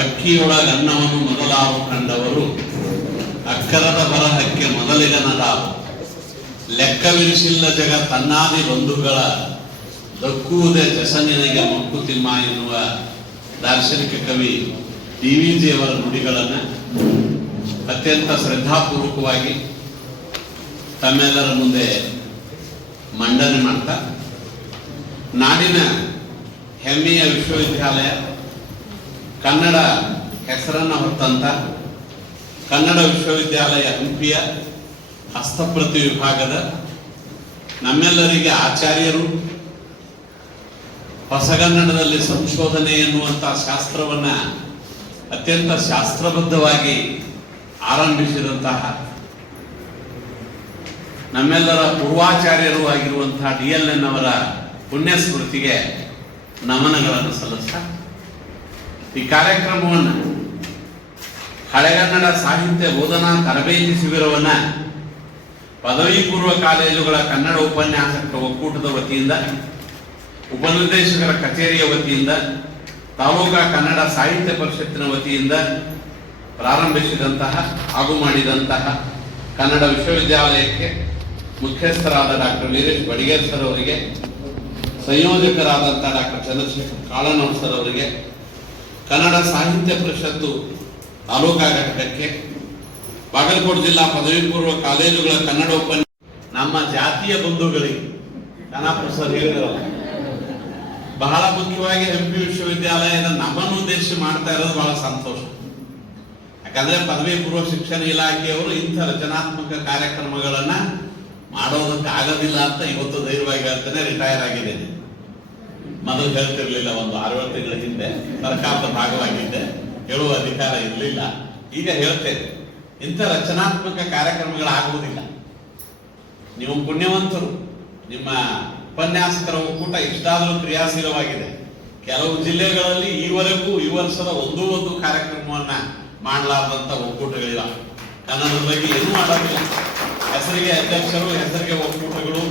ಅಕ್ಕಿಯೊಳಗ ಅನ್ನವನ್ನು ಮೊದಲಾವು ಕಂಡವರು, ಅಕ್ಕರದ ಬರಹಕ್ಕೆ ಮೊದಲಿಗನದಾವು ಲೆಕ್ಕವಿರಿಸಿಲ್ಲ ಜಗ ತನ್ನಾದಿ ಬಂಧುಗಳ, ದಕ್ಕುವುದೇ ಜಸನಿನಗೆ ಮಂಕುತಿಮ್ಮ ಎನ್ನುವ ದಾರ್ಶನಿಕ ಕವಿ ಡಿ ವಿ ಜಿಯವರ ನುಡಿಗಳನ್ನು ಅತ್ಯಂತ ಶ್ರದ್ಧಾಪೂರ್ವಕವಾಗಿ ತಮ್ಮೆಲ್ಲರ ಮುಂದೆ ಮಂಡನೆ ಮಾಡ್ತಾ, ನಾಡಿನ ಹೆಮ್ಮೆಯ ವಿಶ್ವವಿದ್ಯಾಲಯ ಕನ್ನಡ ಹೆಸರನ್ನು ಹೊತ್ತಂತ ಕನ್ನಡ ವಿಶ್ವವಿದ್ಯಾಲಯ ಹಂಪಿಯ ಹಸ್ತಪ್ರತಿ ವಿಭಾಗದ ನಮ್ಮೆಲ್ಲರಿಗೆ ಆಚಾರ್ಯರು, ಹೊಸಗನ್ನಡದಲ್ಲಿ ಸಂಶೋಧನೆ ಎನ್ನುವಂಥ ಶಾಸ್ತ್ರವನ್ನು ಅತ್ಯಂತ ಶಾಸ್ತ್ರಬದ್ಧವಾಗಿ ಆರಂಭಿಸಿದಂತಹ ನಮ್ಮೆಲ್ಲರ ಪೂರ್ವಾಚಾರ್ಯರು ಆಗಿರುವಂತಹ ಡಿ ಎಲ್ ಎನ್ ಅವರ ಪುಣ್ಯ ಸ್ಮೃತಿಗೆ ನಮನಗಳನ್ನು ಸಲ್ಲಿಸ್ತಾ ಈ ಕಾರ್ಯಕ್ರಮವನ್ನು ಹಳೆಗನ್ನಡ ಸಾಹಿತ್ಯ ಬೋಧನಾ ತರಬೇತಿ ಶಿಬಿರವನ್ನು ಪದವಿ ಪೂರ್ವ ಕಾಲೇಜುಗಳ ಕನ್ನಡ ಉಪನ್ಯಾಸಕ ಒಕ್ಕೂಟದ ವತಿಯಿಂದ, ಉಪನಿರ್ದೇಶಕರ ಕಚೇರಿಯ ವತಿಯಿಂದ, ತಾಲೂಕಾ ಕನ್ನಡ ಸಾಹಿತ್ಯ ಪರಿಷತ್ತಿನ ವತಿಯಿಂದ ಪ್ರಾರಂಭಿಸಿದಂತಹ ಹಾಗೂ ಮಾಡಿದಂತಹ ಕನ್ನಡ ವಿಶ್ವವಿದ್ಯಾಲಯಕ್ಕೆ ಮುಖ್ಯಸ್ಥರಾದ ಡಾಕ್ಟರ್ ವೀರೇಶ್ ಬಡಿಗೇರ್ ಸರ್ ಅವರಿಗೆ, ಸಂಯೋಜಕರಾದಂತಹ ಡಾಕ್ಟರ್ ಚಂದ್ರಶೇಖರ್ ಕಾಳನವರ್ ಸರ್ ಅವರಿಗೆ ಕನ್ನಡ ಸಾಹಿತ್ಯ ಪರಿಷತ್ತು ತಾಲೂಕಾ ಘಟಕಕ್ಕೆ ಬಾಗಲಕೋಟೆ ಜಿಲ್ಲಾ ಪದವಿ ಪೂರ್ವ ಕಾಲೇಜುಗಳ ಕನ್ನಡ ಉಪನ್ಯಾಸ ನಮ್ಮ ಜಾತಿಯ ಬಂಧುಗಳಿಗೆ ಕನ್ನಡ ಸರ್ ಹೇಳಿದ್ರಲ್ಲ ಬಹಳ ಮುಖ್ಯವಾಗಿ ಹಂಪಿ ವಿಶ್ವವಿದ್ಯಾಲಯದ ನಮ್ಮನ್ನು ಉದ್ದೇಶಿಸಿ ಮಾಡ್ತಾ ಇರೋದು ಬಹಳ ಸಂತೋಷ. ಯಾಕಂದ್ರೆ ಪದವಿ ಪೂರ್ವ ಶಿಕ್ಷಣ ಇಲಾಖೆಯವರು ಇಂಥ ರಚನಾತ್ಮಕ ಕಾರ್ಯಕ್ರಮಗಳನ್ನ ಮಾಡೋದಕ್ಕೆ ಆಗೋದಿಲ್ಲ ಅಂತ ಇವತ್ತು ಧೈರ್ಯವಾಗಿ ಹೇಳ್ತೇನೆ, ರಿಟೈರ್ ಆಗಿದ್ದೇನೆ. ಮೊದಲು ಹೇಳ್ತಿರ್ಲಿಲ್ಲ, ಒಂದು ಅರವತ್ತು ತಿಂಗಳ ಹಿಂದೆ ಸರ್ಕಾರದ ಭಾಗವಾಗಿದ್ದೆ. ಹೇಳುವ ಅಧಿಕಾರ ಇರಲಿಲ್ಲ. ಈಗ ಹೇಳ್ತೇನೆ, ಇಂಥ ರಚನಾತ್ಮಕ ಕಾರ್ಯಕ್ರಮಗಳಾಗುವುದಿಲ್ಲ. ನೀವು ಪುಣ್ಯವಂತರು, ನಿಮ್ಮ ಉಪನ್ಯಾಸಕರ ಒಕ್ಕೂಟ ಇಷ್ಟಾದರೂ ಕ್ರಿಯಾಶೀಲವಾಗಿದೆ. ಕೆಲವು ಜಿಲ್ಲೆಗಳಲ್ಲಿ ಈವರೆಗೂ ಈ ವರ್ಷದ ಒಂದೂ ಒಂದು ಕಾರ್ಯಕ್ರಮವನ್ನ ಮಾಡಲಾರ್ದಂತ ಒಕ್ಕೂಟಗಳಿಲ್ಲ. ಕನ್ನಡದ ಬಗ್ಗೆ ಏನು ಮಾಡೋದಿಲ್ಲ ಹೆಸರಿಗೆ ಅಧ್ಯಕ್ಷರು, ಹೆಸರಿಗೆ ಒಕ್ಕೂಟಗಳು,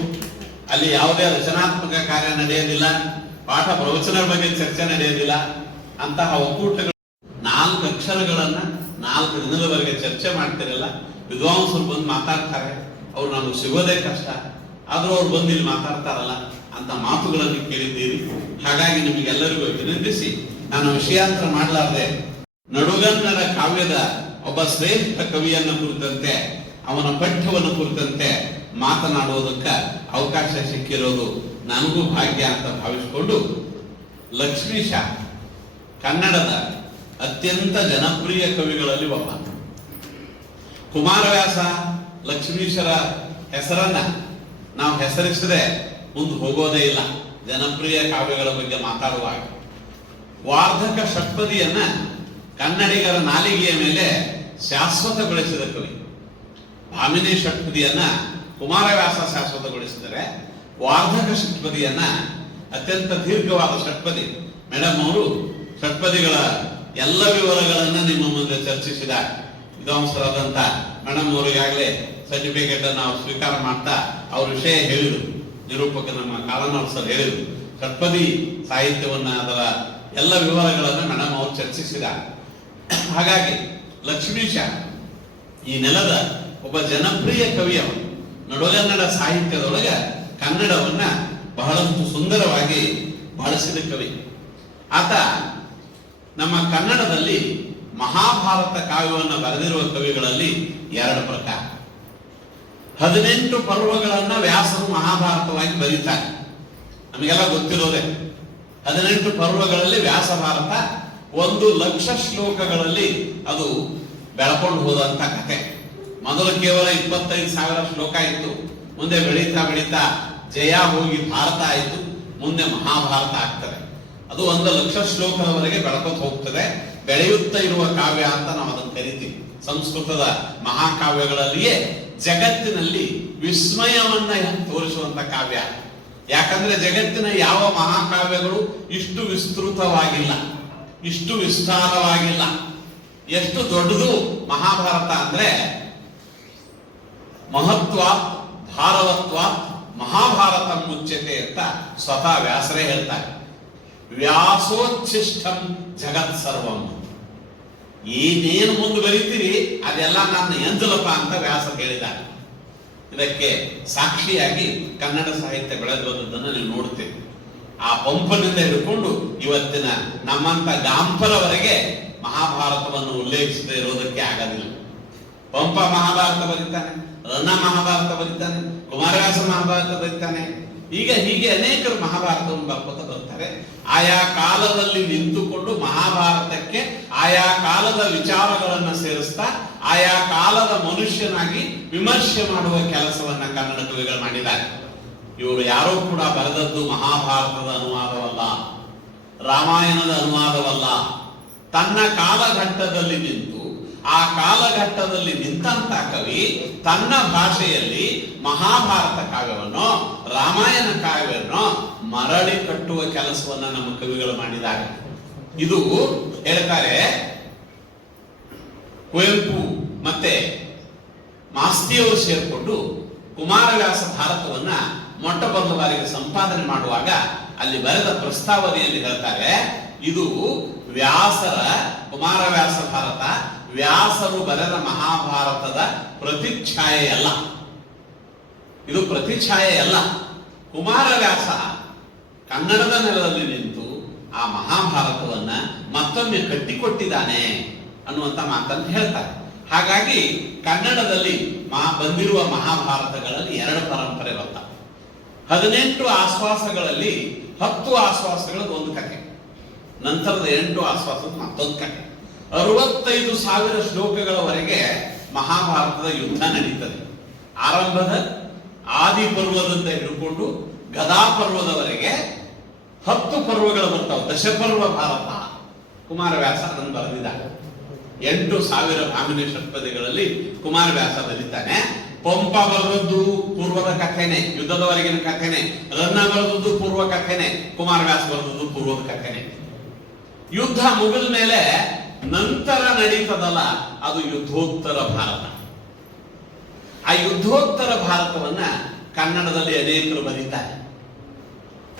ಅಲ್ಲಿ ಯಾವುದೇ ರಚನಾತ್ಮಕ ಕಾರ್ಯ ನಡೆಯೋದಿಲ್ಲ. ಪಾಠ ಪ್ರವಚನದ ಬಗ್ಗೆ ಚರ್ಚೆ ನಡೆಯೋದಿಲ್ಲ. ಅಂತಹ ಒಕ್ಕೂಟಗಳು ನಾಲ್ಕು ಅಕ್ಷರಗಳನ್ನ ನಾಲ್ಕು ದಿನದವರೆಗೆ ಚರ್ಚೆ ಮಾಡ್ತಿರಲ್ಲ. ವಿದ್ವಾಂಸರು ಬಂದು ಮಾತಾಡ್ತಾರೆ. ಅವ್ರು ನಮಗೆ ಸಿಗೋದೇ ಕಷ್ಟ. ಆದ್ರೂ ಅವ್ರು ಬಂದು ಇಲ್ಲಿ ಮಾತಾಡ್ತಾರಲ್ಲ ಅಂತ ಮಾತುಗಳನ್ನು ಕೇಳಿದ್ದೀರಿ. ಹಾಗಾಗಿ ನಿಮಗೆಲ್ಲರಿಗೂ ವಿನಂತಿಸಿ, ನಾನು ವಿಷಯಾಂತರ ಮಾಡಲಾರ್ದೆ ನಡುಗನ್ನಡ ಕಾವ್ಯದ ಒಬ್ಬ ಶ್ರೇಷ್ಠ ಕವಿಯನ್ನ ಕುರಿತಂತೆ, ಅವನ ಪಠ್ಯವನ್ನು ಕುರಿತಂತೆ ಮಾತನಾಡುವುದಕ್ಕ ಅವಕಾಶ ಸಿಕ್ಕಿರೋದು ನನಗೂ ಭಾಗ್ಯ ಅಂತ ಭಾವಿಸಿಕೊಂಡು ಲಕ್ಷ್ಮೀಶ ಕನ್ನಡದ ಅತ್ಯಂತ ಜನಪ್ರಿಯ ಕವಿಗಳಲ್ಲಿ ಒಬ್ಬ. ಕುಮಾರವ್ಯಾಸ ಲಕ್ಷ್ಮೀಶರ ಹೆಸರನ್ನ ನಾವು ಹೆಸರಿಸದೆ ಮುಂದೆ ಹೋಗೋದೇ ಇಲ್ಲ. ಜನಪ್ರಿಯ ಕಾವ್ಯಗಳ ಬಗ್ಗೆ ಮಾತಾಡುವಾಗ. ವಾರ್ಧಕ ಷಟ್ಪದಿಯನ್ನ ಕನ್ನಡಿಗರ ನಾಲಿಗೆಯ ಮೇಲೆ ಶಾಶ್ವತಗೊಳಿಸಿದ ಕವಿ. ಭಾಮಿನಿ ಷಟ್ಪದಿಯನ್ನ ಕುಮಾರವ್ಯಾಸ ಶಾಶ್ವತಗೊಳಿಸಿದರೆ ವಾರ್ಧಕ ಷಟ್ಪದಿಯನ್ನ ಅತ್ಯಂತ ದೀರ್ಘವಾದ ಷಟ್ಪದಿ. ಮೇಡಮ್ ಅವರು ಷಟ್ಪದಿಗಳ ಎಲ್ಲ ವಿವರಗಳನ್ನ ನಿಮ್ಮ ಮುಂದೆ ಚರ್ಚಿಸಿದ ವಿದ್ವಾಂಸರಾದಂತ ಮೇಡಮ್ ಅವರಿಗಾಗಲೇ ಸರ್ಟಿಫಿಕೇಟ್ ನಾವು ಸ್ವೀಕಾರ ಮಾಡ್ತಾ ಅವ್ರ ವಿಷಯ ಹೇಳಿದ್ರು. ನಿರೂಪಕ ನಮ್ಮ ಕಾಲನವ್ರು ಸರ್ ಹೇಳಿದ್ರು. ಷಟ್ಪದಿ ಸಾಹಿತ್ಯವನ್ನ ಅದರ ಎಲ್ಲ ವಿವರಗಳನ್ನ ಮೇಡಮ್ ಅವರು ಚರ್ಚಿಸಿದ. ಹಾಗಾಗಿ ಲಕ್ಷ್ಮೀಶ ಈ ನೆಲದ ಒಬ್ಬ ಜನಪ್ರಿಯ ಕವಿಯವ ನಡುಗನ್ನಡ ಸಾಹಿತ್ಯದೊಳಗೆ ಕನ್ನಡವನ್ನ ಬಹಳಷ್ಟು ಸುಂದರವಾಗಿ ಬಳಸಿದ ಕವಿ. ಆತ ನಮ್ಮ ಕನ್ನಡದಲ್ಲಿ ಮಹಾಭಾರತ ಕಾವ್ಯವನ್ನು ಬರೆದಿರುವ ಕವಿಗಳಲ್ಲಿ ಎರಡು ಪ್ರಕಾರ. ಹದಿನೆಂಟು ಪರ್ವಗಳನ್ನ ವ್ಯಾಸರು ಮಹಾಭಾರತವಾಗಿ ಬರೀತಾರೆ. ನಮಗೆಲ್ಲ ಗೊತ್ತಿರೋದೆ. ಹದಿನೆಂಟು ಪರ್ವಗಳಲ್ಲಿ ವ್ಯಾಸ ಭಾರತ ಒಂದು ಲಕ್ಷ ಶ್ಲೋಕಗಳಲ್ಲಿ ಅದು ಬೆಳಕೊಂಡು ಹೋದಂತ ಕತೆ. ಮೊದಲು ಕೇವಲ ಇಪ್ಪತ್ತೈದು ಸಾವಿರ ಶ್ಲೋಕ ಇತ್ತು. ಮುಂದೆ ಬೆಳೀತಾ ಬೆಳೀತಾ ಜಯ ಹೋಗಿ ಭಾರತ ಆಯಿತು. ಮುಂದೆ ಮಹಾಭಾರತ ಆಗ್ತದೆ. ಅದು ಒಂದು ಲಕ್ಷ ಶ್ಲೋಕದವರೆಗೆ ಬೆಳಕೋತ್ ಹೋಗ್ತದೆ. ಬೆಳೆಯುತ್ತಾ ಇರುವ ಕಾವ್ಯ ಅಂತ ನಾವು ಅದನ್ನು ಕರಿತೀವಿ. ಸಂಸ್ಕೃತದ ಮಹಾಕಾವ್ಯಗಳಲ್ಲಿಯೇ ಜಗತ್ತಿನಲ್ಲಿ ವಿಸ್ಮಯವನ್ನ ತೋರಿಸುವಂತ ಕಾವ್ಯ? ಯಾಕಂದ್ರೆ ಜಗತ್ತಿನ ಯಾವ ಮಹಾಕಾವ್ಯಗಳು ಇಷ್ಟು ವಿಸ್ತೃತವಾಗಿಲ್ಲ, ಇಷ್ಟು ವಿಸ್ತಾರವಾಗಿಲ್ಲ. ಎಷ್ಟು ದೊಡ್ಡದು ಮಹಾಭಾರತ ಅಂದ್ರೆ ಮಹತ್ವ ಭಾರವತ್ವ ಮಹಾಭಾರತ ಮುಚ್ಚತೆ ಅಂತ ಸ್ವತಃ ವ್ಯಾಸರೇ ಹೇಳ್ತಾರೆ. ವ್ಯಾಸೋಚ್ಛಿಷ್ಟಂ ಜಗತ್ ಸರ್ವಂ. ಏನೇನು ಮುಂದೆ ಬರೀತೀರಿ, ಅದೆಲ್ಲ ನನ್ನ ಎಂಜಲಪ ಅಂತ ವ್ಯಾಸ ಹೇಳಿದ್ದಾರೆ ಇದಕ್ಕೆ ಸಾಕ್ಷಿಯಾಗಿ ಕನ್ನಡ ಸಾಹಿತ್ಯ ಬೆಳೆದು ಬಂದದ್ದನ್ನು ನೀವು ನೋಡ್ತೇವೆ ಆ ಪಂಪನಿಂದ ಹಿಡ್ಕೊಂಡು ಇವತ್ತಿನ ನಮ್ಮಂತ ಗಾಂಪರವರೆಗೆ ಮಹಾಭಾರತವನ್ನು ಉಲ್ಲೇಖಿಸದೆ ಇರೋದಕ್ಕೆ ಆಗೋದಿಲ್ಲ. ಪಂಪ ಮಹಾಭಾರತ ಬರೀತಾನೆ. ರನ್ನ ಮಹಾಭಾರತ ಬರೀತಾನೆ ಕುಮಾರವ್ಯಾಸ ಮಹಾಭಾರತ ಬರೀತಾನೆ ಈಗ ಹೀಗೆ ಅನೇಕರು ಮಹಾಭಾರತವನ್ನು ಬರ್ಕೋತ ಬರ್ತಾರೆ. ಆಯಾ ಕಾಲದಲ್ಲಿ ನಿಂತುಕೊಂಡು ಮಹಾಭಾರತಕ್ಕೆ ಆಯಾ ಕಾಲದ ವಿಚಾರಗಳನ್ನು ಸೇರಿಸ್ತಾ, ಆಯಾ ಕಾಲದ ಮನುಷ್ಯನಾಗಿ ವಿಮರ್ಶೆ ಮಾಡುವ ಕೆಲಸವನ್ನ ಕನ್ನಡ ಕವಿಗಳು ಮಾಡಿದ್ದಾರೆ. ಇವರು ಯಾರೋ ಕೂಡ ಬರೆದದ್ದು ಮಹಾಭಾರತದ ಅನುವಾದವಲ್ಲ, ರಾಮಾಯಣದ ಅನುವಾದವಲ್ಲ. ತನ್ನ ಕಾಲಘಟ್ಟದಲ್ಲಿ ನಿಂತು ಆ ಕಾಲಘಟ್ಟದಲ್ಲಿ ನಿಂತಂತ ಕವಿ ತನ್ನ ಭಾಷೆಯಲ್ಲಿ ಮಹಾಭಾರತ ಕಾವ್ಯವನ್ನು, ರಾಮಾಯಣ ಕಾವ್ಯವನ್ನು ಮರಳಿ ಕಟ್ಟುವ ಕೆಲಸವನ್ನ ನಮ್ಮ ಕವಿಗಳು ಮಾಡಿದ್ದಾರೆ. ಇದು ಹೇಳ್ತಾರೆ, ಕುವೆಂಪು ಮತ್ತೆ ಮಾಸ್ತಿಯವರು ಸೇರಿಕೊಂಡು ಕುಮಾರವ್ಯಾಸ ಭಾರತವನ್ನ ಮೊಟ್ಟ ಮೊದಲ ಬಾರಿಗೆ ಸಂಪಾದನೆ ಮಾಡುವಾಗ ಅಲ್ಲಿ ಬರೆದ ಪ್ರಸ್ತಾವನೆಯಲ್ಲಿ ಹೇಳ್ತಾರೆ, ಇದು ವ್ಯಾಸರ ಕುಮಾರವ್ಯಾಸ ಭಾರತ ವ್ಯಾಸರು ಬರೆದ ಮಹಾಭಾರತದ ಪ್ರತಿಛಾಯೆ ಅಲ್ಲ ಇದು ಪ್ರತಿಛಾಯೆ ಅಲ್ಲ ಕುಮಾರವ್ಯಾಸ ಕನ್ನಡದ ನೆಲದಲ್ಲಿ ನಿಂತು ಆ ಮಹಾಭಾರತವನ್ನ ಮತ್ತೊಮ್ಮೆ ಕಟ್ಟಿಕೊಟ್ಟಿದ್ದಾನೆ ಅನ್ನುವಂತ ಮಾತನ್ನು ಹೇಳ್ತಾರೆ. ಹಾಗಾಗಿ ಕನ್ನಡದಲ್ಲಿ ಮಹಾ ಬಂದಿರುವ ಮಹಾಭಾರತಗಳಲ್ಲಿ ಎರಡು ಪರಂಪರೆ ಬರ್ತವೆ ಹದಿನೆಂಟು ಆಶ್ವಾಸಗಳಲ್ಲಿ ಹತ್ತು ಆಶ್ವಾಸಗಳದ್ದು ಒಂದು ಕಥೆ. ನಂತರದ ಎಂಟು ಆಶ್ವಾಸದ ಮತ್ತೊಂದು ಕಥೆ. ಅರವತ್ತೈದು ಸಾವಿರ ಶ್ಲೋಕಗಳವರೆಗೆ ಮಹಾಭಾರತದ ಯುದ್ಧ ನಡೀತದೆ. ಆರಂಭದ ಆದಿ ಪರ್ವದಿಂದ ಹಿಡ್ಕೊಂಡು ಗದಾ ಪರ್ವದವರೆಗೆ ಹತ್ತು ಪರ್ವಗಳು ಬರ್ತಾವೆ. ದಶಪರ್ವ ಭಾರತ. ಕುಮಾರವ್ಯಾಸ ಅದನ್ನು ಬರೆದಿದ್ದಾರೆ ಎಂಟು ಸಾವಿರ ಭಾಮಿನಿ ಷಟ್ಪದಿಗಳಲ್ಲಿ ಕುಮಾರವ್ಯಾಸ ಬರೀತಾನೆ. ಪಂಪ ಬರೆದದ್ದು ಪೂರ್ವದ ಕಥೆನೆ, ಯುದ್ಧದವರೆಗಿನ ಕಥೆನೆ, ರನ್ನ ಬರೆದದ್ದು ಪೂರ್ವ ಕಥೆನೆ, ಕುಮಾರವ್ಯಾಸ ಬರೆದದ್ದು ಪೂರ್ವದ ಕಥೆನೆ. ಯುದ್ಧ ಮುಗಿದ ಮೇಲೆ ನಂತರ ನಡೀತದಲ್ಲ, ಅದು ಯುದ್ಧೋತ್ತರ ಭಾರತ. ಆ ಯುದ್ಧೋತ್ತರ ಭಾರತವನ್ನ ಕನ್ನಡದಲ್ಲಿ ಅನೇಕರು ಬರೀತಾರೆ.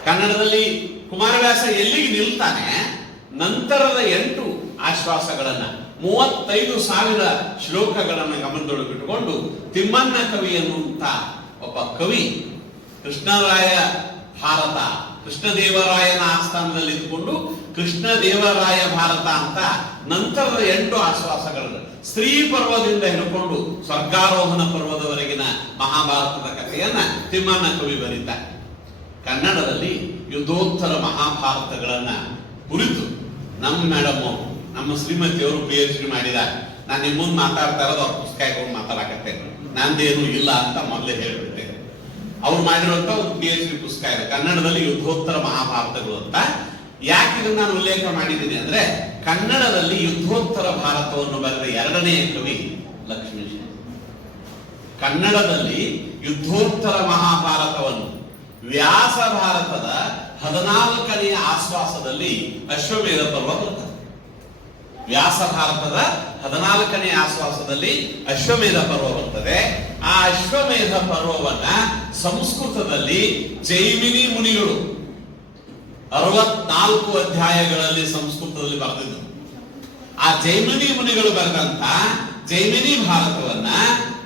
ಕನ್ನಡದಲ್ಲಿ ಕುಮಾರವ್ಯಾಸ ಎಲ್ಲಿಗೆ ನಿಲ್ತಾನೆ? ನಂತರದ ಎಂಟು ಆಶ್ವಾಸಗಳನ್ನ, ಮೂವತ್ತೈದು ಸಾವಿರ ಶ್ಲೋಕಗಳನ್ನು ಗಮನದೊಳಗಿಟ್ಟುಕೊಂಡು ತಿಮ್ಮಣ್ಣ ಕವಿ ಎನ್ನುವಂತ ಒಬ್ಬ ಕವಿ ಕೃಷ್ಣರಾಯ ಭಾರತ, ಕೃಷ್ಣದೇವರಾಯನ ಆಸ್ಥಾನದಲ್ಲಿ ಇದ್ದುಕೊಂಡು ಕೃಷ್ಣದೇವರಾಯ ಭಾರತ ಅಂತ ನಂತರದ ಎಂಟು ಆಶ್ವಾಸಗಳನ್ನು ಸ್ತ್ರೀ ಪರ್ವದಿಂದ ಹಿಡ್ಕೊಂಡು ಸ್ವರ್ಗಾರೋಹಣ ಪರ್ವದವರೆಗಿನ ಮಹಾಭಾರತದ ಕಥೆಯನ್ನ ತಿಮ್ಮಣ್ಣ ಕವಿ ಬರೀತ ಕನ್ನಡದಲ್ಲಿ ಯುದ್ಧೋತ್ತರ ಮಹಾಭಾರತಗಳನ್ನ ಕುರಿತು ನಮ್ಮ ಮೇಡಮ್ ನಮ್ಮ ಶ್ರೀಮತಿಯವರು ಪಿ ಎಚ್ ಡಿ ಮಾಡಿದ ನಾನು ನಿಮ್ಮ ಮುಂದೆ ಮಾತಾಡ್ತಾ ಇರೋದು ಅವ್ರ ಪುಸ್ತಕ ಇಟ್ಕೊಂಡು ಮಾತಾಡಕತ್ತೇನೆ ನಂದೇನು ಇಲ್ಲ ಅಂತ ಮೊದಲೇ ಹೇಳ್ಬಿಡ್ತೇನೆ. ಅವ್ರು ಮಾಡಿರುವಂತ ಒಂದು ಪಿ ಎಚ್ ಡಿ ಪುಸ್ತಕ ಇದೆ. ಕನ್ನಡದಲ್ಲಿ ಯುದ್ಧೋತ್ತರ ಮಹಾಭಾರತಗಳು ಅಂತ ಯಾಕೆ ಇದನ್ನು ನಾನು ಉಲ್ಲೇಖ ಮಾಡಿದ್ದೀನಿ ಅಂದ್ರೆ ಕನ್ನಡದಲ್ಲಿ ಯುದ್ಧೋತ್ತರ ಭಾರತವನ್ನು ಬರೆದ ಎರಡನೆಯ ಕವಿ ಲಕ್ಷ್ಮೀಶ ಕನ್ನಡದಲ್ಲಿ ಯುದ್ಧೋತ್ತರ ಮಹಾಭಾರತವನ್ನು ವ್ಯಾಸ ಭಾರತದ ಹದಿನಾಲ್ಕನೆಯ ಆಶ್ವಾಸದಲ್ಲಿ ಅಶ್ವಮೇಧ ಪರ್ವ ಬರ್ತದೆ ವ್ಯಾಸ ಭಾರತದ ಹದಿನಾಲ್ಕನೇ ಆಶ್ವಾಸದಲ್ಲಿ ಅಶ್ವಮೇಧ ಪರ್ವ ಬರ್ತದೆ. ಆ ಅಶ್ವಮೇಧ ಪರ್ವವನ್ನ ಸಂಸ್ಕೃತದಲ್ಲಿ ಜೈಮಿನಿ ಮುನಿಗಳು ಅರವತ್ನಾಲ್ಕು ಅಧ್ಯಾಯಗಳಲ್ಲಿ ಸಂಸ್ಕೃತದಲ್ಲಿ ಬರೆದಿದ್ದು. ಆ ಜೈಮಿನಿ ಮುನಿಗಳು ಬರೆದಂತ ಜೈಮಿನಿ ಭಾರತವನ್ನ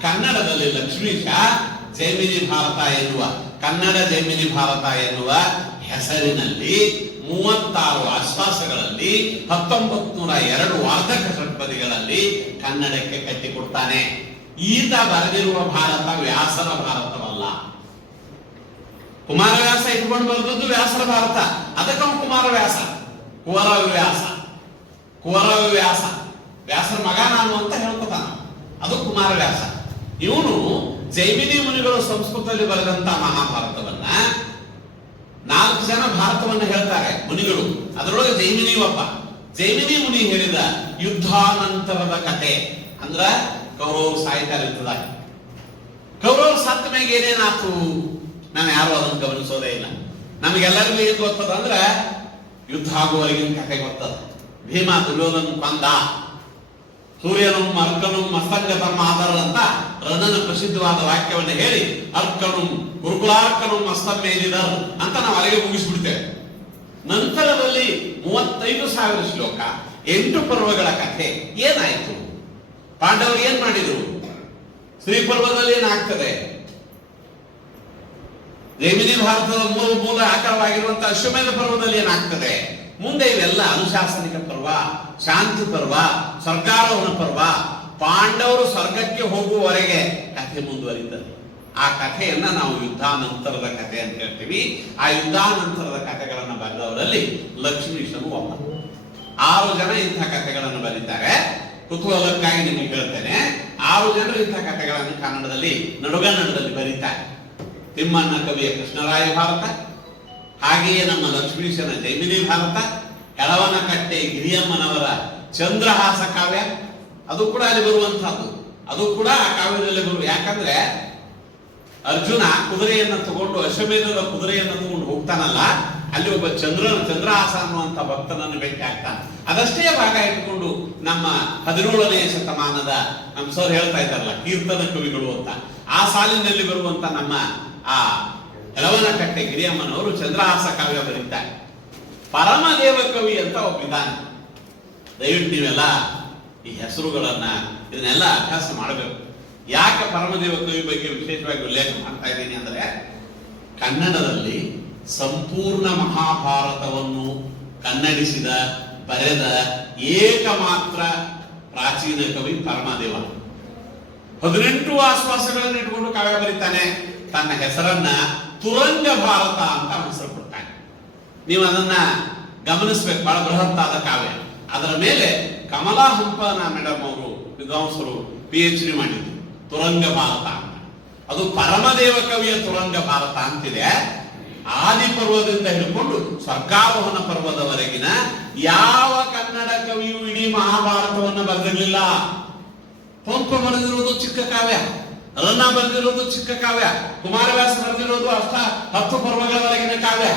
ಕನ್ನಡದಲ್ಲಿ ಲಕ್ಷ್ಮೀಶ ಜೈಮಿನಿ ಭಾರತ ಎನ್ನುವ, ಕನ್ನಡ ಜೈಮಿನಿ ಭಾರತ ಎನ್ನುವ ಹೆಸರಿನಲ್ಲಿ ಮೂವತ್ತಾರು ಆಶ್ವಾಸಗಳಲ್ಲಿ ಹತ್ತೊಂಬತ್ ನೂರ ಎರಡು ವಾರ್ಧಕ ಷಟ್ಪದಿಗಳಲ್ಲಿ ಕನ್ನಡಕ್ಕೆ ಕಟ್ಟಿಕೊಡ್ತಾನೆ. ಈತ ಬರೆದಿರುವ ಭಾರತ ವ್ಯಾಸನ ಭಾರತವಲ್ಲ. ಕುಮಾರವ್ಯಾಸ ಇಟ್ಕೊಂಡು ಬರೆದದ್ದು ವ್ಯಾಸರ ಭಾರತ. ಅದಕ್ಕೆ ಅವನು ಕುಮಾರವ್ಯಾಸ. ಕುವರವ್ಯಾಸ. ಕುವರ ವ್ಯಾಸ ವ್ಯಾಸರ ಮಗ ನಾನು ಅಂತ ಹೇಳ್ಕೊತಾನ. ಅದು ಕುಮಾರವ್ಯಾಸ. ಇವನು ಜೈಮಿನಿ ಮುನಿಗಳು ಸಂಸ್ಕೃತದಲ್ಲಿ ಬರೆದಂತ ಮಹಾಭಾರತವನ್ನ ನಾಲ್ಕು ಜನ ಭಾರತವನ್ನ ಹೇಳ್ತಾರೆ ಮುನಿಗಳು. ಅದರೊಳಗೆ ಜೈಮಿನಿ ಒಬ್ಬ. ಜೈಮಿನಿ ಮುನಿ ಹೇಳಿದ ಯುದ್ಧಾನಂತರದ ಕಥೆ ಅಂದ್ರ ಕೌರವರು ಸಾಯ್ತಾ ಇರ್ತದಾಗ ಕೌರವರು ಸತ್ತ ಮೇಲೆ ಏನೇನಾತು ನಾನು ಯಾರು ಅದನ್ನು ಗಮನಿಸೋದೇ ಇಲ್ಲ. ನಮಗೆಲ್ಲರಿಗೂ ಏನ್ ಗೊತ್ತದ ಅಂದ್ರೆ, ಯುದ್ಧ ಆಗುವವರೆಗಿನ ಕಥೆ ಗೊತ್ತದ. ಭೀಮ ದುರ್ಯೋಧನ ಕೊಂದ. ಸೂರ್ಯನು ಅರ್ಕನು ಮಸ್ತಂಗ ತಮ್ಮ ಅಂತ ರನ್ನನ ಪ್ರಸಿದ್ಧವಾದ ವಾಕ್ಯವನ್ನು ಹೇಳಿ, ಅರ್ಕನು ಗುರುಕುಲಾರ್ಕನು ಮಸ್ತಂ ಮೇಲಿದರ್ ಅಂತ ನಾವು ಅಲ್ಲಿಗೆ ಮುಗಿಸ್ಬಿಡ್ತೇವೆ. ನಂತರದಲ್ಲಿ ಮೂವತ್ತೈದು ಸಾವಿರ ಶ್ಲೋಕ, ಎಂಟು ಪರ್ವಗಳ ಕಥೆ, ಏನಾಯ್ತು? ಪಾಂಡವರು ಏನ್ ಮಾಡಿದ್ರು? ಸ್ತ್ರೀ ಪರ್ವದಲ್ಲಿ ಏನಾಗ್ತದೆ? ಜೈಮಿನಿ ಭಾರತದ ಮೂಲ ಮೂಲ ಆಕಾರವಾಗಿರುವಂತಹ ಅಶ್ವಮೇಧ ಪರ್ವದಲ್ಲಿ ಏನಾಗ್ತದೆ? ಮುಂದೆ ಇವೆಲ್ಲ ಅನುಶಾಸನಿಕ ಪರ್ವ, ಶಾಂತಿ ಪರ್ವ ಸರ್ಕಾರವನ ಪರ್ವ. ಪಾಂಡವರು ಸ್ವರ್ಗಕ್ಕೆ ಹೋಗುವವರೆಗೆ ಕಥೆ ಮುಂದುವರಿತದೆ. ಆ ಕಥೆಯನ್ನ ನಾವು ಯುದ್ಧಾನಂತರದ ಕಥೆ ಅಂತ ಹೇಳ್ತೀವಿ. ಆ ಯುದ್ಧಾನಂತರದ ಕಥೆಗಳನ್ನು ಬರೆದವರಲ್ಲಿ ಲಕ್ಷ್ಮೀಶನು ಒಬ್ಬ. ಆರು ಜನ ಇಂಥ ಕಥೆಗಳನ್ನು ಬರೀತಾರೆ. ಕುತೂಹಲಕ್ಕಾಗಿ ನಿಮಗೆ ಹೇಳ್ತೇನೆ ಆರು ಜನರು ಇಂಥ ಕಥೆಗಳನ್ನು ಕನ್ನಡದಲ್ಲಿ ನಡುಗನ್ನಡದಲ್ಲಿ ಬರೀತಾರೆ. ತಿಮ್ಮಣ್ಣ ಕವಿಯ ಕೃಷ್ಣರಾಯ ಭಾರತ, ಹಾಗೆಯೇ ನಮ್ಮ ಲಕ್ಷ್ಮೀಶನ ಜೈಮಿನಿ ಭಾರತ ಕಟ್ಟೆ ಗಿರಿಯಮ್ಮನವರ ಚಂದ್ರಹಾಸ ಕಾವ್ಯ, ಅದು ಕೂಡ ಅಲ್ಲಿ ಬರುವಂತಹದ್ದು ಅದು ಕೂಡ ಆ ಕಾವ್ಯದಲ್ಲಿ ಬರುವ ಯಾಕಂದ್ರೆ ಅರ್ಜುನ ಕುದುರೆಯನ್ನ ತಗೊಂಡು ಅಶ್ವಮೇಧದ ಕುದುರೆಯನ್ನು ತಗೊಂಡು ಹೋಗ್ತಾನಲ್ಲ, ಅಲ್ಲಿ ಒಬ್ಬ ಚಂದ್ರನ ಚಂದ್ರಹಾಸ ಅನ್ನುವಂತ ಭಕ್ತನನ್ನು ಭೇಟಿ ಆಗ್ತಾನೆ. ಅದಷ್ಟೇ ಭಾಗ ಇಟ್ಟುಕೊಂಡು ನಮ್ಮ ಹದಿನೇಳನೆಯ ಶತಮಾನದ ನಮ್ಮ ಸರ್ ಹೇಳ್ತಾ ಇದ್ದಾರಲ್ಲ, ಕೀರ್ತನ ಕವಿಗಳು ಅಂತ. ಆ ಸಾಲಿನಲ್ಲಿ ಬರುವಂತ ನಮ್ಮ ಆ ಕಟ್ಟೆ ಗಿರಿಯಮ್ಮನವರು ಚಂದ್ರಹಾಸ ಕಾವ್ಯ ಬರೀತಾರೆ. ಪರಮದೇವ ಕವಿ ಅಂತ ಒಬ್ಬಿದ್ದಾನೆ ದಯವಿಟ್ಟು ನೀವೆಲ್ಲ ಈ ಹೆಸರುಗಳನ್ನ ಇದನ್ನೆಲ್ಲ ಅಭ್ಯಾಸ ಮಾಡಬೇಕು. ಯಾಕೆ ಪರಮದೇವ ಕವಿ ಬಗ್ಗೆ ವಿಶೇಷವಾಗಿ ಉಲ್ಲೇಖ ಮಾಡ್ತಾ ಇದ್ದೀನಿ ಅಂದ್ರೆ, ಕನ್ನಡದಲ್ಲಿ ಸಂಪೂರ್ಣ ಮಹಾಭಾರತವನ್ನು ಕನ್ನಡಿಸಿದ, ಬರೆದ ಏಕಮಾತ್ರ ಪ್ರಾಚೀನ ಕವಿ ಪರಮದೇವ. ಹದಿನೆಂಟು ಆಶ್ವಾಸಗಳನ್ನು ಇಟ್ಕೊಂಡು ಕಾವ್ಯ ಬರೀತಾನೆ. ತನ್ನ ಹೆಸರನ್ನ ತುರಂಗ ಭಾರತ ಅಂತ ಹೆಸರು ಕೊಡ್ತಾನೆ ನೀವು ಅದನ್ನ ಗಮನಿಸ್ಬೇಕು, ಬಹಳ ಆದ ಕಾವ್ಯ. ಅದರ ಮೇಲೆ ಕಮಲಾ ಹಂಪನ ಮೇಡಮ್ ಅವರು ವಿದ್ವಾಂಸರು ಪಿ ಎಚ್ ಡಿ ಮಾಡಿದ್ರು. ತುರಂಗ ಭಾರತ ಅಂತ. ಅದು ಪರಮದೇವ ಕವಿಯ ತುರಂಗ ಭಾರತ ಅಂತಿದೆ. ಆದಿ ಪರ್ವದಿಂದ ಹಿಡ್ಕೊಂಡು ಸ್ವರ್ಗಾರೋಹಣ ಪರ್ವದವರೆಗಿನ ಯಾವ ಕನ್ನಡ ಕವಿಯು ಇಡೀ ಮಹಾಭಾರತವನ್ನು ಬರೆದಿರಲಿಲ್ಲ. ಪಂಪ ಬರೆದಿರುವುದು ಚಿಕ್ಕ ಕಾವ್ಯ. ರನ್ನ ಬರೆದಿರೋದು ಚಿಕ್ಕ ಕಾವ್ಯ. ಕುಮಾರವ್ಯಾಸ ಬರೆದಿರೋದು ಅಷ್ಟ ಹತ್ತು ಪರ್ವಗಳವರೆಗಿನ ಕಾವ್ಯ.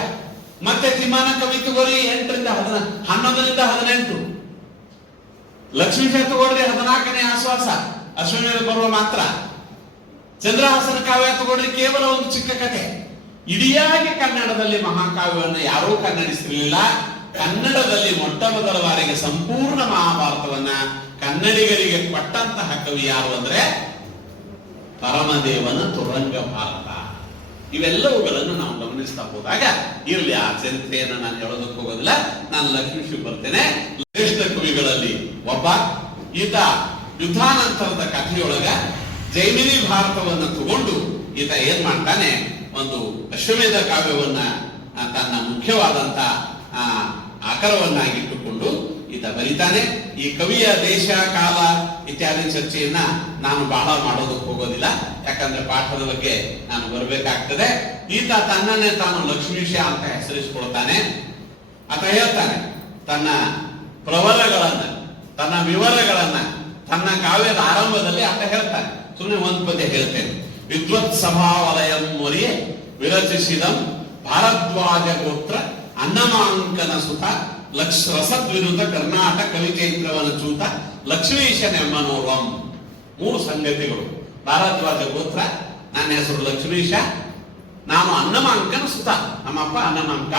ಮತ್ತೆ ತಿಮ್ಮನ ಕವಿತುಗೋರಿ ಎಂಟರಿಂದ ಹದಿನ, ಹನ್ನೊಂದರಿಂದ ಹದಿನೆಂಟು. ಲಕ್ಷ್ಮೀ ತಗೊಳ್ರಿ ಹದಿನಾಲ್ಕನೇ ಆಶ್ವಾಸ. ಅಶ್ವಮೇಧ ಪರ್ವ ಮಾತ್ರ. ಚಂದ್ರಹಾಸನ ಕಾವ್ಯ ತಗೊಳ್ರಿ ಕೇವಲ ಒಂದು ಚಿಕ್ಕ ಕಥೆ ಇಡಿಯಾಗಿ ಕನ್ನಡದಲ್ಲಿ ಮಹಾಕಾವ್ಯವನ್ನು ಯಾರೂ ಕನ್ನಡಿಸಿರಲಿಲ್ಲ ಕನ್ನಡದಲ್ಲಿ ಮೊಟ್ಟ ಮೊದಲ ಬಾರಿಗೆ ಸಂಪೂರ್ಣ ಮಹಾಭಾರತವನ್ನ ಕನ್ನಡಿಗರಿಗೆ ಕೊಟ್ಟಂತಹ ಕವಿ ಯಾರು ಅಂದ್ರೆ ಪರಮದೇವನ ತುರಂಗ ಭಾರತ. ಇವೆಲ್ಲವುಗಳನ್ನು ನಾವು ಗಮನಿಸ್ತಾ ಹೋದಾಗ ಇರಲಿ ಆ ಚರಿತ್ರೆಯನ್ನು ನಾನು ಹೇಳೋದಕ್ಕೆ ಹೋಗೋದಿಲ್ಲ. ನಾನು ಲಕ್ಷ್ಮೀಶಿ ಬರ್ತೇನೆ. ಶ್ರೇಷ್ಠ ಕವಿಗಳಲ್ಲಿ ಒಬ್ಬ ಈತ ಯುದ್ಧಾನಂತರದ ಕಥೆಯೊಳಗ ಜೈಮಿನಿ ಭಾರತವನ್ನು ತಗೊಂಡು ಈತ ಏನ್ ಮಾಡ್ತಾನೆ? ಒಂದು ಅಶ್ವಮೇಧ ಕಾವ್ಯವನ್ನ ತನ್ನ ಮುಖ್ಯವಾದಂತ ಆ, ಆಕರವನ್ನಾಗಿಟ್ಟುಕೊಂಡು ಈತ ಬರೀತಾನೆ. ಈ ಕವಿಯ ದೇಶ, ಕಾಲ ಇತ್ಯಾದಿ ಚರ್ಚೆಯನ್ನ ನಾನು ಬಹಳ ಮಾಡೋದಕ್ಕೆ ಹೋಗೋದಿಲ್ಲ. ಯಾಕಂದ್ರೆ ಪಾಠದ ಬಗ್ಗೆ ನಾನು ಬರಬೇಕಾಗ್ತದೆ. ಈತ ತನ್ನನ್ನೇ ತಾನು ಲಕ್ಷ್ಮೀಶ ಅಂತ ಹೆಸರಿಸಿಕೊಳ್ತಾನೆ. ಆತ ಹೇಳ್ತಾನೆ, ತನ್ನ ಪ್ರವರಗಳನ್ನ, ತನ್ನ ವಿವರಗಳನ್ನ, ತನ್ನ ಕಾವ್ಯದ ಆರಂಭದಲ್ಲಿ ಆತ ಹೇಳ್ತಾನೆ. ಸುಮ್ಮನೆ ಒಂದು ಪದ್ಯ ಹೇಳ್ತೇನೆ. ವಿದ್ವತ್ ಸಭಾ ವಲಯಂ ಮೊರಿಯೆ ವಿರಚಿಸಿದಂ ಭಾರದ್ವಾಜ ಗೋತ್ರ ಅನ್ನಮಾಂಕನ ಸುತ ಲಕ್ಷ ರಸದ್ವಿರುದ್ಧ ಕರ್ನಾಟಕ ಕವಿಚೈತ್ರವನ ಚೂತ ಲಕ್ಷ್ಮೀಶನೆಂಬನೋರ್ವಂ ಮೂರು ಸಂಗತಿಗಳು. ಭಾರದ್ವಾಜ ಗೋತ್ರ, ನನ್ನ ಹೆಸರು ಲಕ್ಷ್ಮೀಶ, ನಾನು ಅನ್ನಮಾಂಕನ ಸುತ ನಮ್ಮಪ್ಪ ಅನ್ನಮಾಂಕ.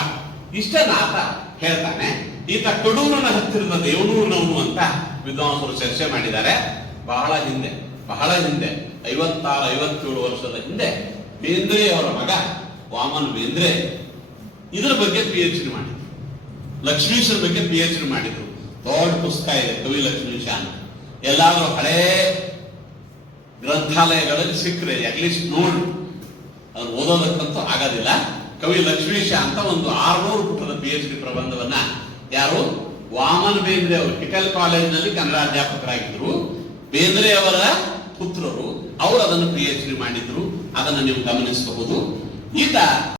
ಇಷ್ಟ ಆತ ಹೇಳ್ತಾನೆ, ಈತ ಕಡೂರನ ಹತ್ತಿರದ ದೇವನೂರಿನವನು ಅಂತ ವಿದ್ವಾಂಸರು ಚರ್ಚೆ ಮಾಡಿದ್ದಾರೆ. ಬಹಳ ಹಿಂದೆ ಬಹಳ ಹಿಂದೆ, ಐವತ್ತಾರು, ಐವತ್ತೇಳು ವರ್ಷದ ಹಿಂದೆ ಬೇಂದ್ರೆ ಅವರ ಮಗ ವಾಮನ್ ಬೇಂದ್ರೆ. ಇದರ ಬಗ್ಗೆ ಪಿ ಎಚ್ ಡಿ ಮಾಡಿದ್ರು. ಲಕ್ಷ್ಮೀಶನ ಬಗ್ಗೆ ಪಿ ಎಚ್ ಡಿ ಮಾಡಿದ್ರು. ದೊಡ್ಡ ಪುಸ್ತಕ ಇದೆ, ಕವಿ ಲಕ್ಷ್ಮೀಶ ಅಂತ ಎಲ್ಲಾದ್ರೂ ಹಳೇ ಗ್ರಂಥಾಲಯಗಳಲ್ಲಿ ಸಿಕ್ಕರೆ ಅಟ್ಲೀಸ್ಟ್ ನೋಡಿ. ಅದು ಓದೋದಕ್ಕಂತೂ ಆಗೋದಿಲ್ಲ. ಕವಿ ಲಕ್ಷ್ಮೀಶ ಅಂತ ಒಂದು ಆರ್ನೂರು ಪುಟದ ಪಿ ಎಚ್ ಡಿ ಪ್ರಬಂಧವನ್ನ ಯಾರು? ವಾಮನ್ ಬೇಂದ್ರೆ ಅವರು, ಕಿಟಲ್ ಕಾಲೇಜಿನಲ್ಲಿ ಕನ್ನಡ ಅಧ್ಯಾಪಕರಾಗಿದ್ರು. ಬೇಂದ್ರೆ ಅವರ ಪುತ್ರರು, ಅವರು ಅದನ್ನು ಪಿ ಎಚ್ ಡಿ ಮಾಡಿದ್ರು. ಅದನ್ನು ನೀವು ಗಮನಿಸಬಹುದು. ಈತ